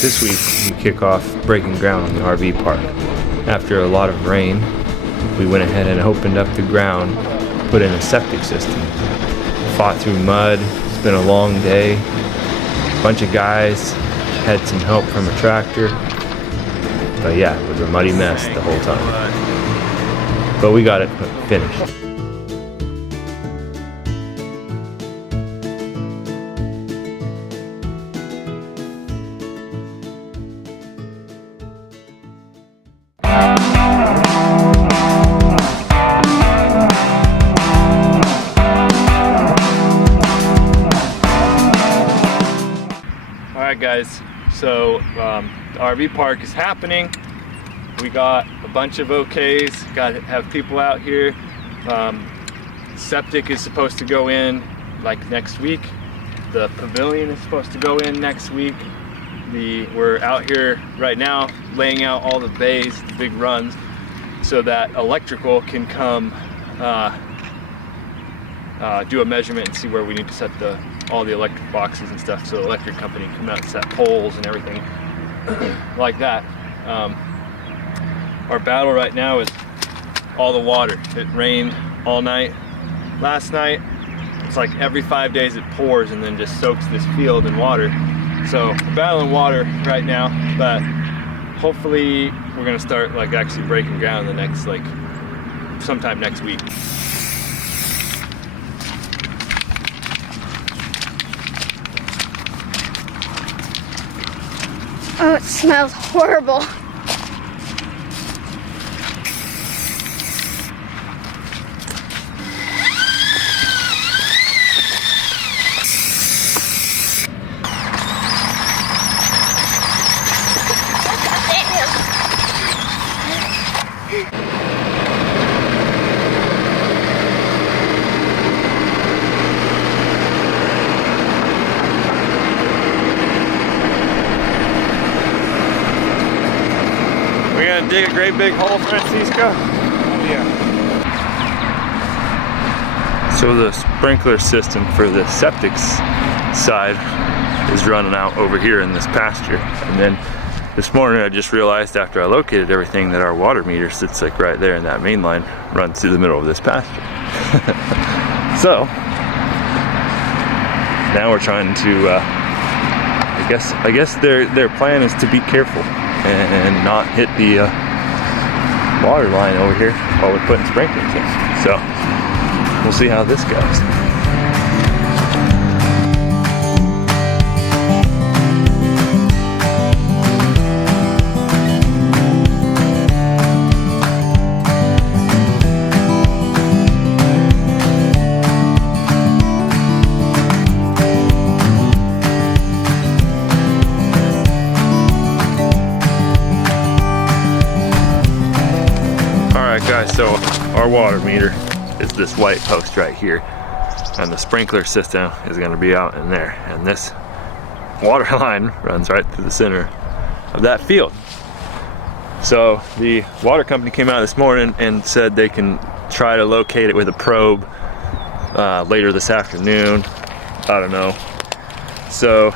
This week we kick off breaking ground on the RV park. After a lot of rain, we went ahead and opened up the ground, put in a septic system. Fought through mud, it's been a long day. A bunch of guys had some help from a tractor. But yeah, it was a muddy mess the whole time. But we got it finished. Alright guys, so the RV park is happening. We got a bunch of OKs, got to have people out here. Septic is supposed to go in like next week. The pavilion is supposed to go in next week. We're out here right now laying out all the bays, the big runs, so that electrical can come do a measurement and see where we need to set all the electric boxes and stuff, so the electric company can come out and set poles and everything like that. Our battle right now is all the water. It rained all night last night. It's like every 5 days it pours and then just soaks this field in water. So we're battling water right now, but hopefully we're gonna start like actually breaking ground the next, like sometime next week. Oh, it smells horrible. Dig a great big hole, Francisco? Yeah. So the sprinkler system for the septic side is running out over here in this pasture. And then this morning I just realized after I located everything that our water meter sits like right there, and that main line runs through the middle of this pasture. So now we're trying to I guess their plan is to be careful and not hit the water line over here while we're putting sprinklers in. So we'll see how this goes. Guys, so our water meter is this white post right here, and the sprinkler system is going to be out in there, and this water line runs right through the center of that field. So the water company came out this morning and said they can try to locate it with a probe later this afternoon. I don't know. So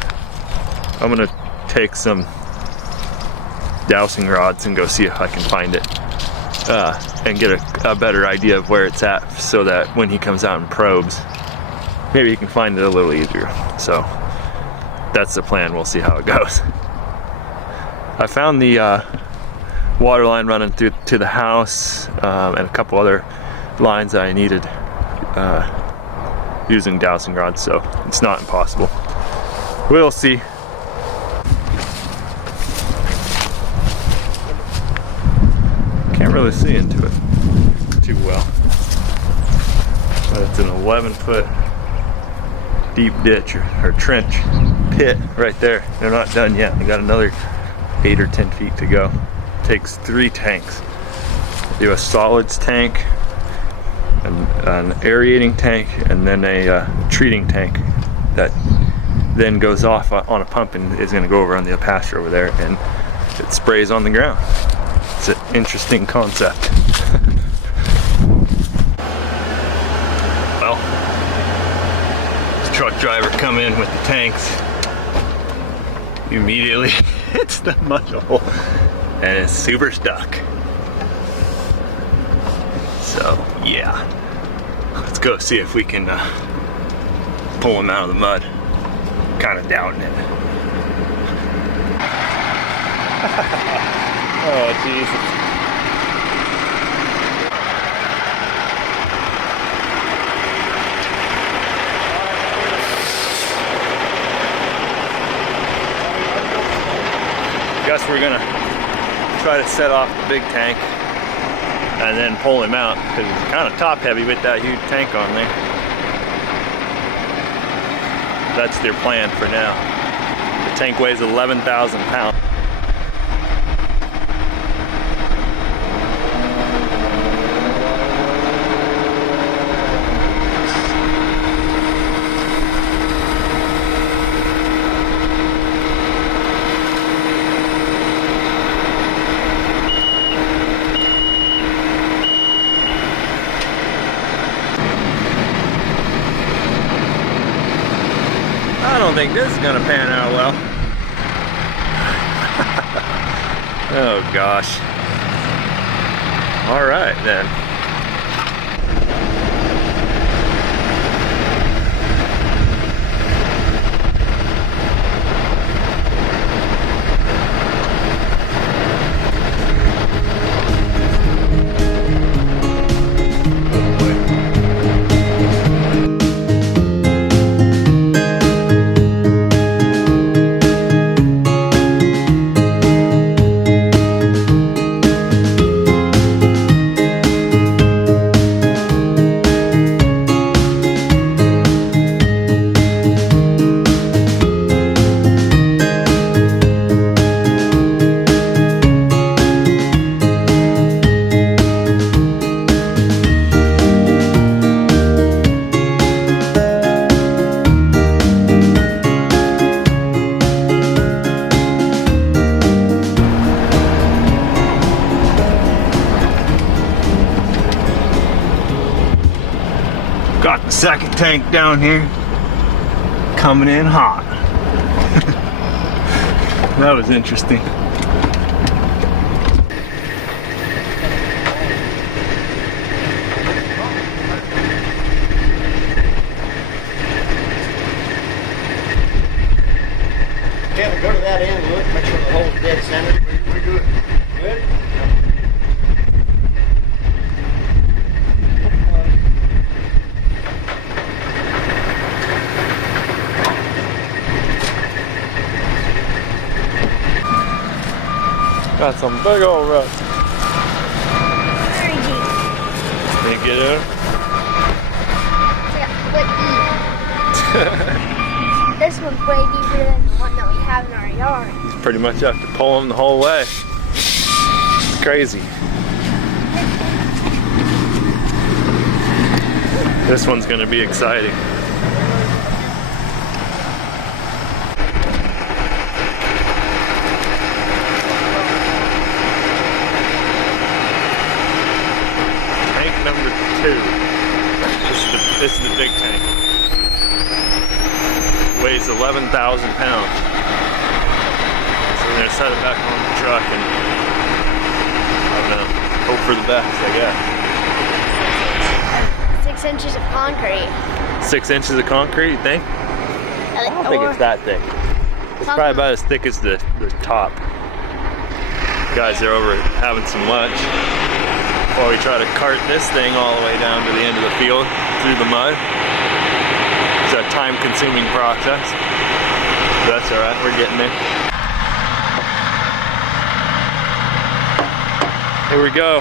I'm gonna take some dowsing rods and go see if I can find it. And get a better idea of where it's at, so that when he comes out and probes, maybe he can find it a little easier. So that's the plan. We'll see how it goes. I found the water line running through to the house, and a couple other lines I needed using dowsing rods, so it's not impossible. We'll see. Really see into it too well, but it's an 11-foot deep ditch or trench pit right there. They're not done yet. They got another 8 or 10 feet to go. It takes 3 tanks. They do a solids tank, an aerating tank, and then a treating tank that then goes off on a pump and is going to go over on the pasture over there, and it sprays on the ground. It's an interesting concept. Well, this truck driver come in with the tanks. immediately hits the mud hole and it's super stuck. So yeah, let's go see if we can pull him out of the mud. Kind of doubting it. Oh Jesus. Guess we're gonna try to set off the big tank and then pull him out because it's kind of top heavy with that huge tank on there. That's their plan for now. The tank weighs 11,000 pounds. I don't think this is gonna pan out well. Oh gosh. All right then. Got the second tank down here, coming in hot. That was interesting. Kevin, go to that end, look, make sure the hole's dead center. We're good. Good? Got some big old ruts. Very deep. Can you get in? Yeah, this one's way deeper than the one that we have in our yard. You pretty much have to pull them the whole way. It's crazy. This one's gonna be exciting. Number 2. This is the big tank. Weighs 11,000 pounds. So we're gonna set it back on the truck and I don't know, hope for the best, I guess. 6 inches of concrete. 6 inches of concrete, you think? I don't think it's that thick. It's probably about as thick as the top. Guys are over having some lunch while we try to cart this thing all the way down to the end of the field through the mud. It's a time-consuming process. But that's all right, we're getting there. Here we go.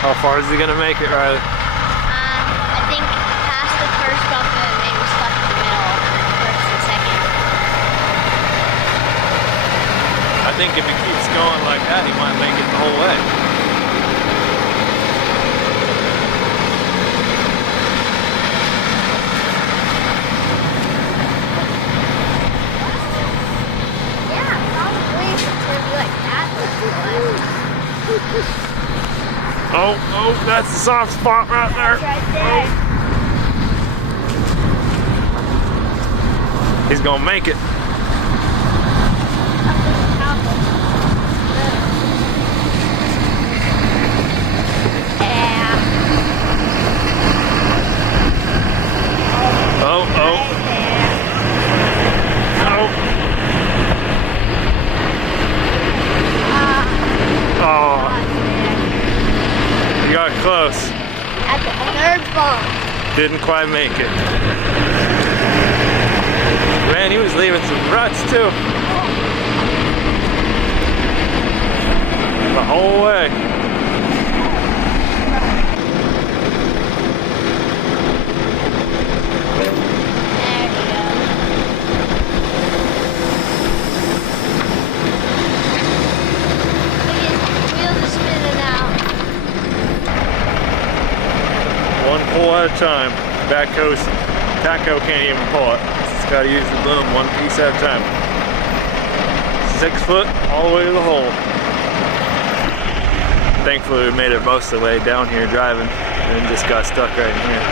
How far is he gonna make it, Riley? I think past the first bump and maybe stuck in the middle, first and second. I think if he keeps going like that, he might make it the whole way. Oh, that's the soft spot right there. That's right there. Oh. He's gonna make it. bomb. Didn't quite make it. Man, he was leaving some ruts too. The whole way. There we go. Wheels are spinning out. One pull at a time. Backhoe can't even pull it. It's got to use the boom one piece at a time. 6 foot all the way to the hole. Thankfully, we made it most of the way down here driving and just got stuck right in here.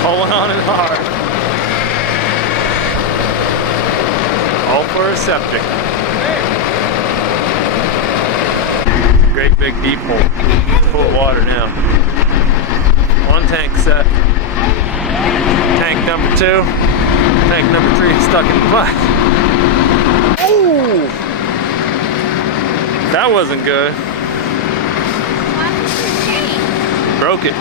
Pulling on it hard. All for a septic. Great big deep hole. It's full of water now. One tank set. Tank number 2. Tank number 3 is stuck in the mud. Ooh! That wasn't good. Broke it.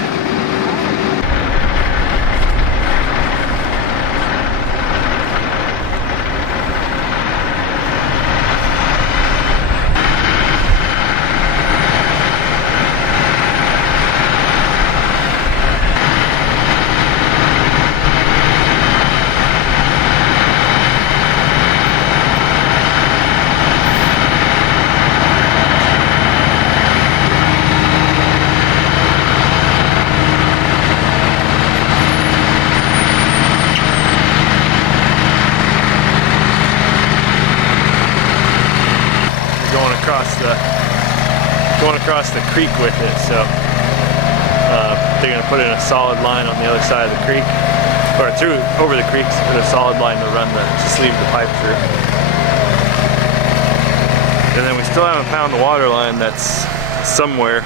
Going across the creek with it, so they're going to put in a solid line on the other side of the creek, or over the creek, so put a solid line to run just leave the pipe through. And then we still haven't found the water line that's somewhere.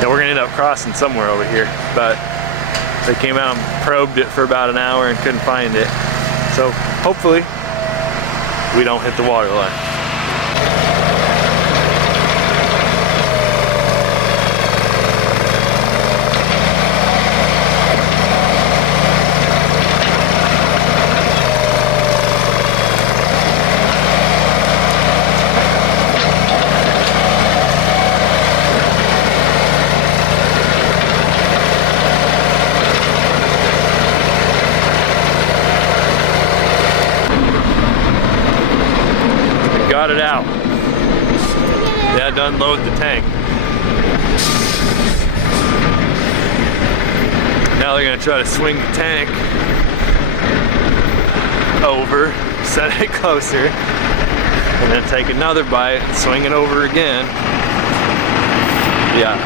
Yeah, we're going to end up crossing somewhere over here, but they came out and probed it for about an hour and couldn't find it. So hopefully we don't hit the water line. Got it out. They had to unload the tank. Now they're going to try to swing the tank over, set it closer, and then take another bite, swing it over again. Yeah,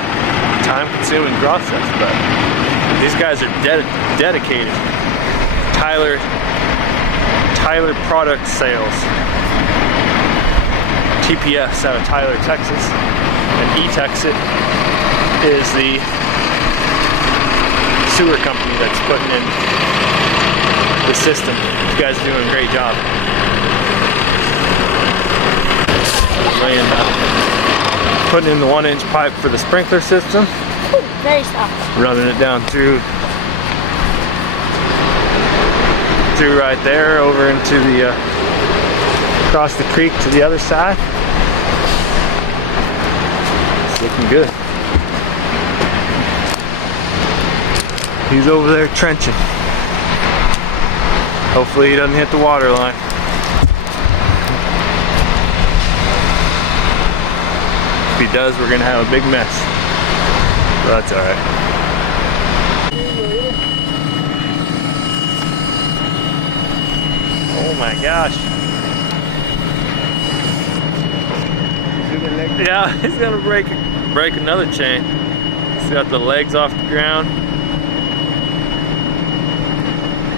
time-consuming process, but these guys are dedicated. Tyler Product Sales. TPS out of Tyler, Texas, and E-Texit is the sewer company that's putting in the system. You guys are doing a great job. Putting in the 1-inch pipe for the sprinkler system. Ooh, very soft. Running it down through through right there over into the across the creek to the other side. It's looking good. He's over there trenching. Hopefully he doesn't hit the water line. If he does, we're gonna have a big mess. But that's alright. Oh my gosh. Yeah, he's gonna break another chain. He's got the legs off the ground.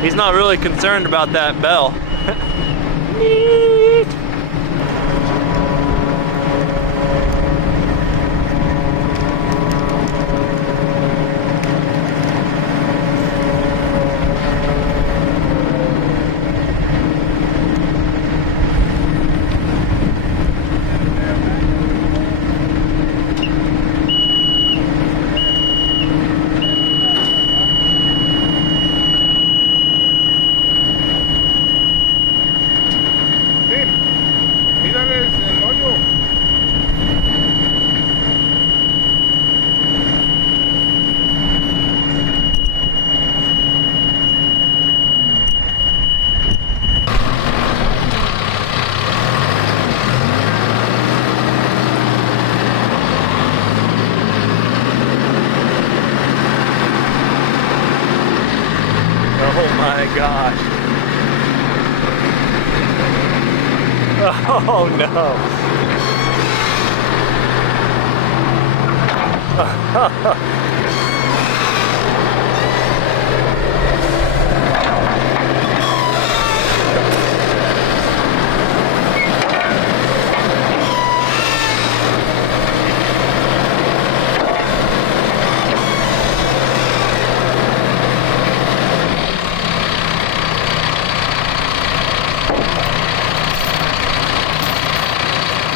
He's not really concerned about that bell. Oh my gosh. Oh no.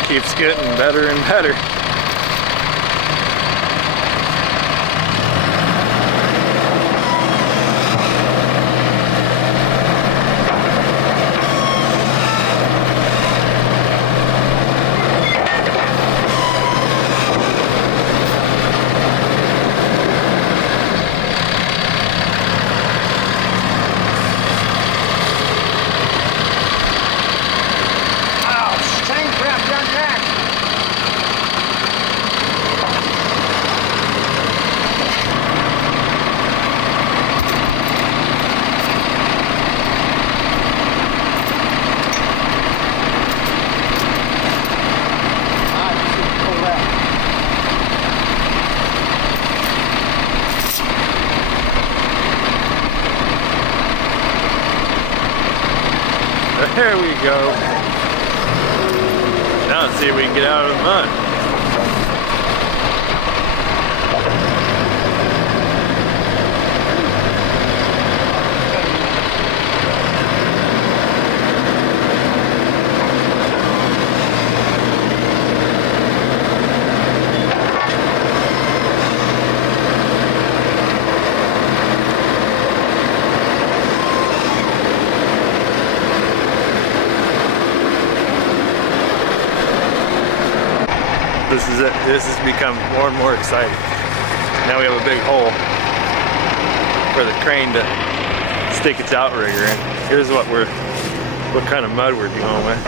Keeps getting better and better. There we go. Now let's see if we can get out of the mud. This is it. This has become more and more exciting. Now we have a big hole for the crane to stick its outrigger in. Here's what kind of mud we're dealing with.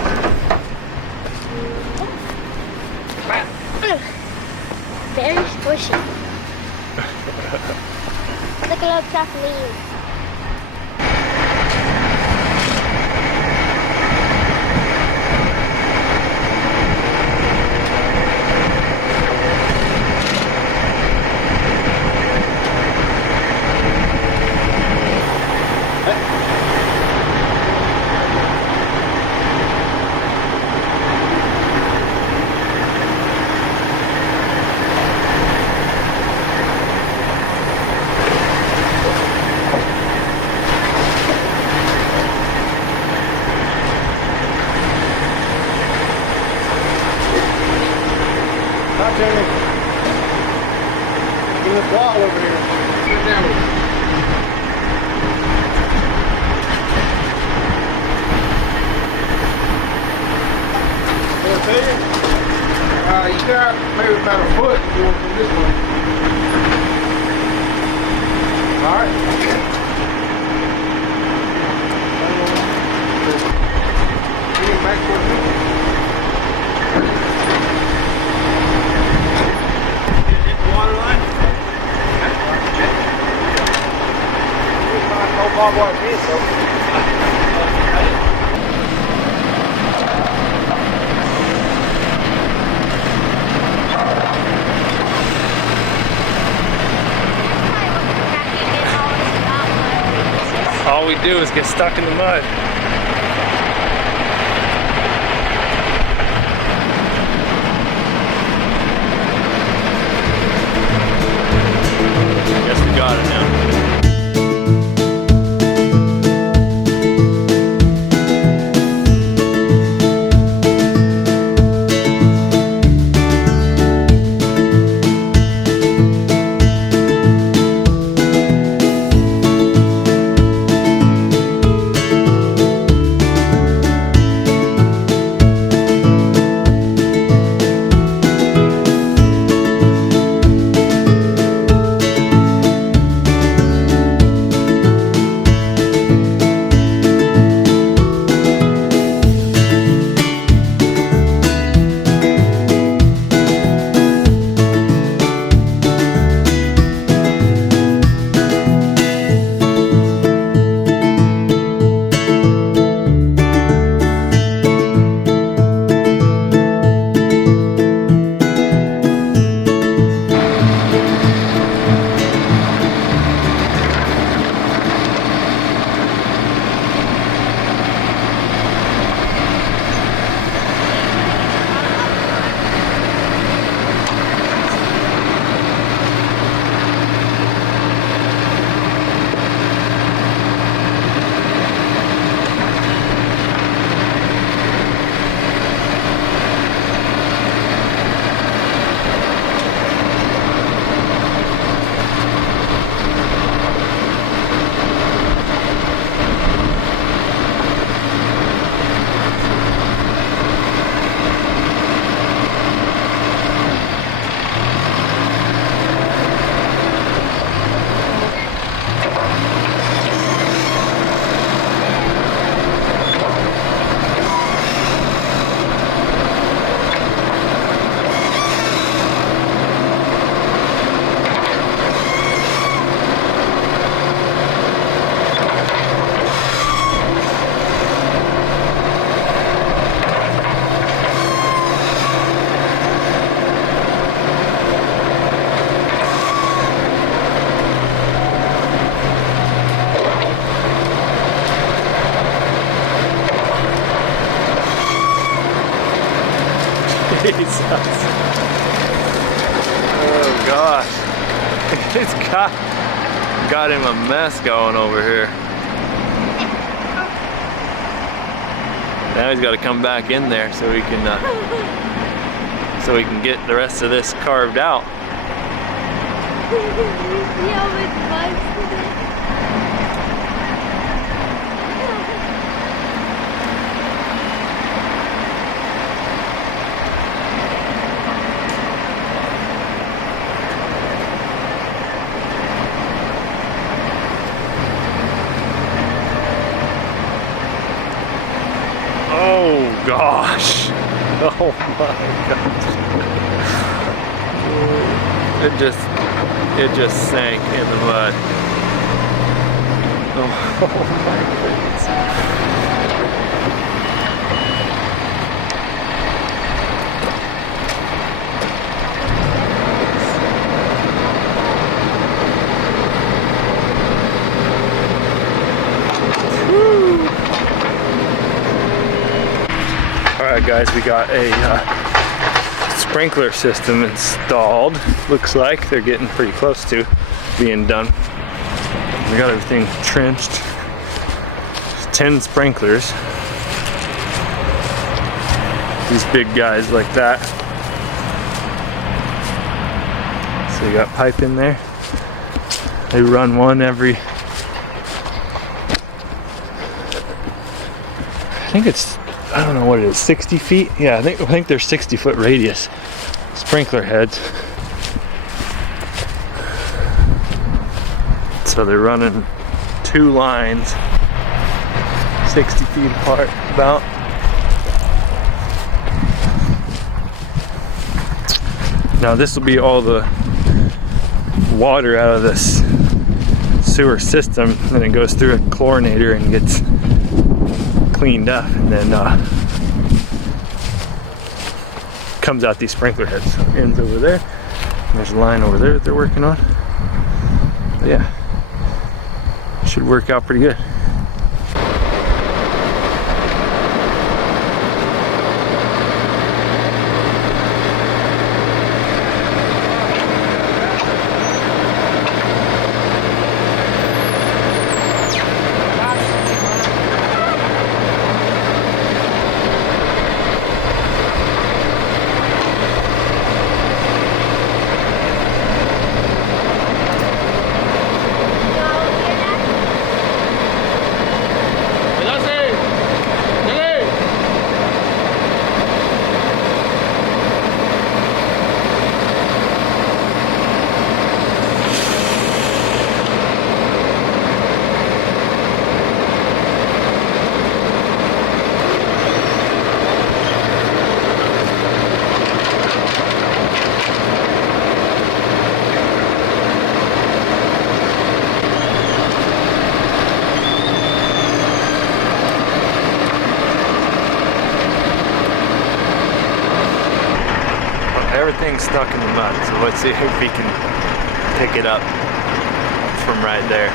Very squishy. Look at little trampoline. Give us wall over here. Sit down. tell you? You got maybe about a foot going from this one. Alright. Getting back toward me. Hit the water line? No barbed wire fence, though. All we do is get stuck in the mud. Guess we got it now. Jesus. Oh gosh. It's got him a mess going over here. Now he's got to come back in there so we can get the rest of this carved out. Oh gosh. Oh my gosh. It just sank in the mud. Oh my goodness. Alright guys, we got a sprinkler system installed. Looks like they're getting pretty close to being done. We got everything trenched. 10 sprinklers. These big guys like that. So you got pipe in there. They run one every, I think it's I don't know what it is, 60 feet? Yeah, I think they're 60-foot radius sprinkler heads. So they're running 2 lines, 60 feet apart about. Now this will be all the water out of this sewer system, then it goes through a chlorinator and gets cleaned up, and then comes out these sprinkler heads. So it ends over there. There's a line over there that they're working on. But yeah, should work out pretty good. Everything's stuck in the mud, so let's see if we can pick it up from right there.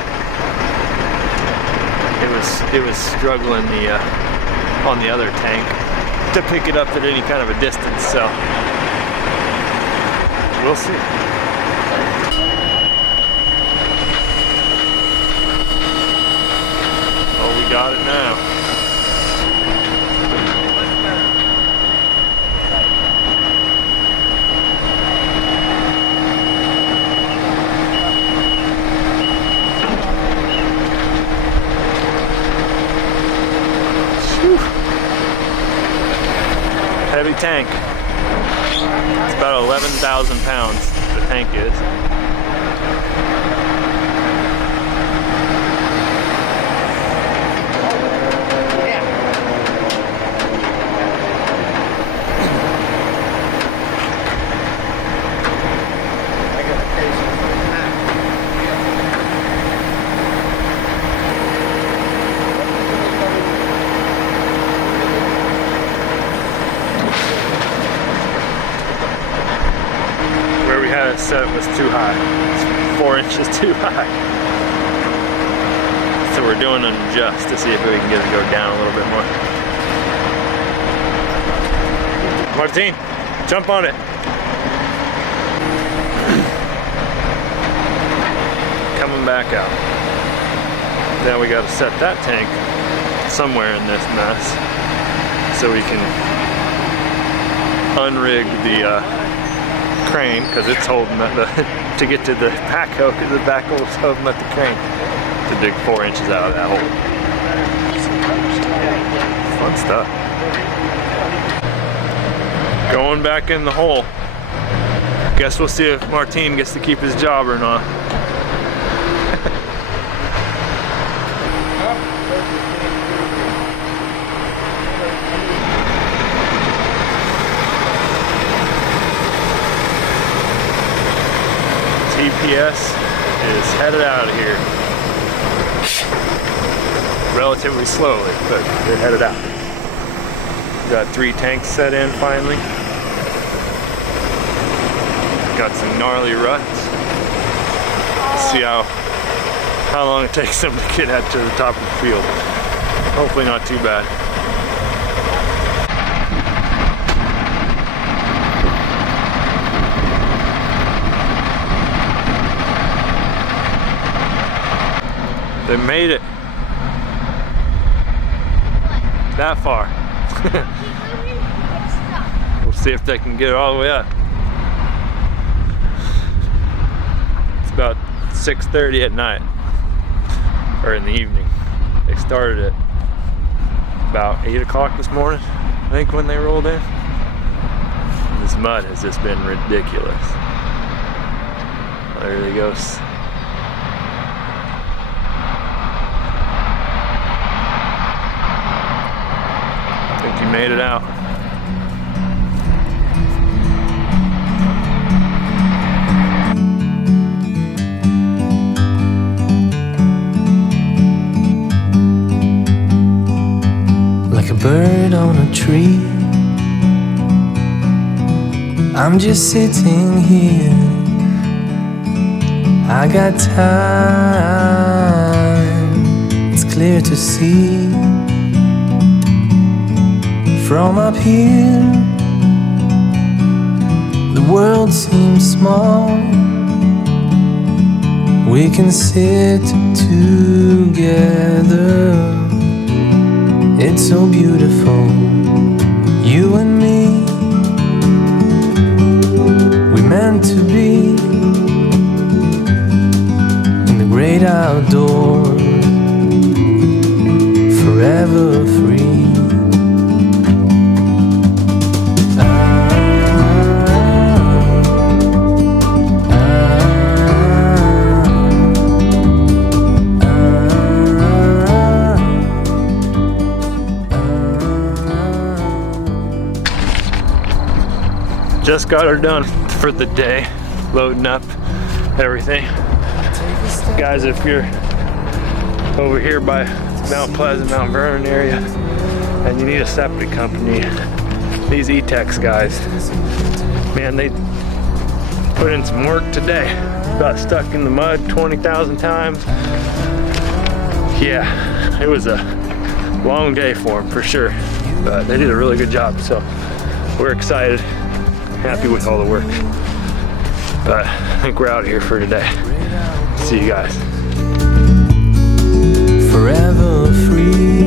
It was struggling on the other tank to pick it up at any kind of a distance, so we'll see. Oh, we got it now. Heavy tank. It's about 11,000 pounds, the tank is. Set was too high. It's 4 inches too high. So we're doing them just to see if we can get it to go down a little bit more. Martin, jump on it. Coming back out. Now we got to set that tank somewhere in this mess so we can unrig the crane, because it's holding to get to the backhoe, because the backhoe's holding at the crane to dig 4 inches out of that hole. Fun stuff. Going back in the hole. Guess we'll see if Martin gets to keep his job or not. TPS is headed out of here. Relatively slowly, but they're headed out. Got 3 tanks set in finally. Got some gnarly ruts. Let's see how long it takes them to get out to the top of the field. Hopefully not too bad. They made it that far. We'll see if they can get it all the way up. It's about 6:30 at night, or in the evening. They started at about 8 o'clock this morning, I think, when they rolled in. This mud has just been ridiculous. There he goes. I think he made it out. Like a bird on a tree, I'm just sitting here. I got time, it's clear to see. From up here, the world seems small. We can sit together. It's so beautiful, you and me. We meant to be in the great outdoors, forever free. Just got her done for the day, loading up everything. Guys, if you're over here by Mount Pleasant, Mount Vernon area, and you need a septic company, these E-Tex guys, man, they put in some work today. Got stuck in the mud 20,000 times. Yeah, it was a long day for them for sure, but they did a really good job, so we're excited. Happy with all the work, but I think we're out of here for today. See you guys. Forever free.